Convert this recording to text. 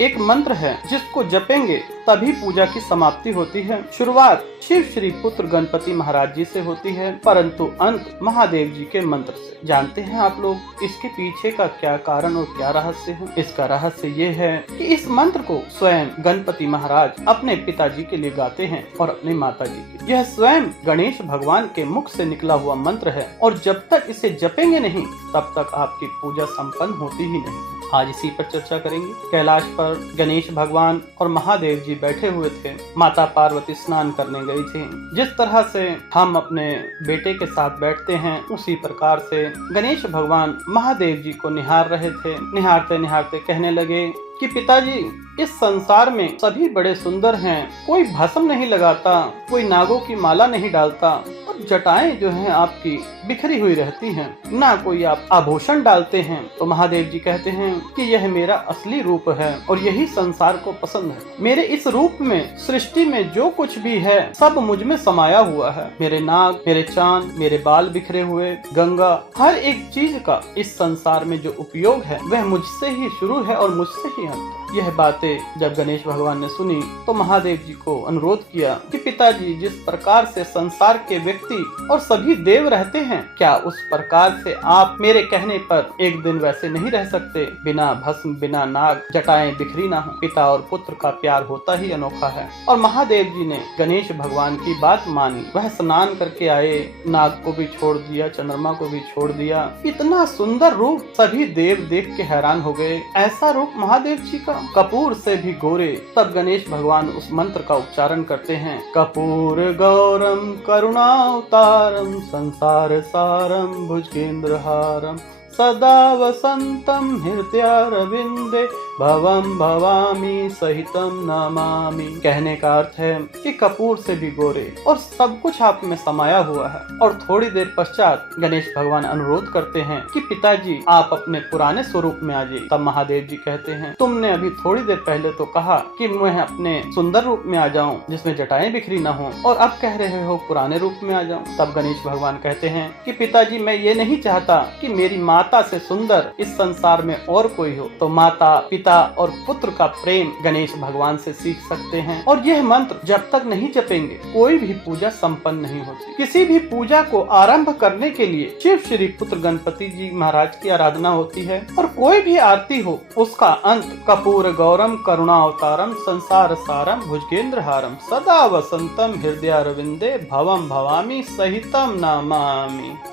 एक मंत्र है जिसको जपेंगे तभी पूजा की समाप्ति होती है। शुरुआत शिव श्री पुत्र गणपति महाराज जी से होती है, परंतु अंत महादेव जी के मंत्र से। जानते हैं आप लोग इसके पीछे का क्या कारण और क्या रहस्य है? इसका रहस्य ये है कि इस मंत्र को स्वयं गणपति महाराज अपने पिताजी के लिए गाते हैं और अपने माता जी के। यह स्वयं गणेश भगवान के मुख से निकला हुआ मंत्र है और जब तक इसे जपेंगे नहीं तब तक आपकी पूजा संपन्न होती ही नहीं। आज इसी पर चर्चा करेंगे। कैलाश पर गणेश भगवान और महादेव जी बैठे हुए थे। माता पार्वती स्नान करने गई थी। जिस तरह से हम अपने बेटे के साथ बैठते हैं उसी प्रकार से गणेश भगवान महादेव जी को निहार रहे थे। निहारते निहारते कहने लगे कि पिताजी, इस संसार में सभी बड़े सुंदर हैं, कोई भस्म नहीं लगाता, कोई नागों की माला नहीं डालता और जटाएं जो हैं आपकी बिखरी हुई रहती हैं, ना कोई आप आभूषण डालते हैं। तो महादेव जी कहते हैं कि यह मेरा असली रूप है और यही संसार को पसंद है। मेरे इस रूप में सृष्टि में जो कुछ भी है सब मुझ में समाया हुआ है। मेरे नाग, मेरे चांद, मेरे बाल बिखरे हुए, गंगा, हर एक चीज का इस संसार में जो उपयोग है वह मुझसे ही शुरू है और मुझसे ही अंत। यह बातें जब गणेश भगवान ने सुनी तो महादेव जी को अनुरोध किया कि पिताजी, जिस प्रकार से संसार के व्यक्ति और सभी देव रहते हैं, क्या उस प्रकार से आप मेरे कहने पर एक दिन वैसे नहीं रह सकते? बिना भस्म, बिना नाग, जटाएं बिखरी ना हो। पिता और पुत्र का प्यार होता ही अनोखा है। और महादेव जी ने गणेश भगवान की बात मानी। वह स्नान करके आए, नाग को भी छोड़ दिया, चंद्रमा को भी छोड़ दिया। इतना सुंदर रूप सभी देव देख के हैरान हो गए। ऐसा रूप महादेव जी का, कपूर से भी गोरे। तब गणेश भगवान उस मंत्र का उच्चारण करते हैं। कपूर गौरम करुणावतारम संसार सारम भुजगेंद्रहारम सदा वसंतम हृदयारविंदे भवम भवामी सहितम नमामि। कहने का अर्थ है कि कपूर से भी गोरे और सब कुछ आप में समाया हुआ है। और थोड़ी देर पश्चात गणेश भगवान अनुरोध करते हैं कि पिताजी, आप अपने पुराने स्वरूप में आ जाइए। तब महादेव जी कहते हैं, तुमने अभी थोड़ी देर पहले तो कहा कि मैं अपने सुंदर रूप में आ जाऊं जिसमें जटाएं बिखरी न हो, और अब कह रहे हो पुराने रूप में आ जाऊं। तब गणेश भगवान कहते हैं कि पिताजी, मैं ये नहीं चाहता कि मेरी माता से सुंदर इस संसार में और कोई हो। तो माता, पिता और पुत्र का प्रेम गणेश भगवान से सीख सकते हैं। और यह मंत्र जब तक नहीं जपेंगे कोई भी पूजा संपन्न नहीं होती। किसी भी पूजा को आरंभ करने के लिए शिव श्री पुत्र गणपति जी महाराज की आराधना होती है। और कोई भी आरती हो उसका अंत कपूर गौरम करुणावतारम संसार सारम भुजगेंद्रहारम सदा वसंतम हृदयारविंदे भवम भवामी सहितम नमामि।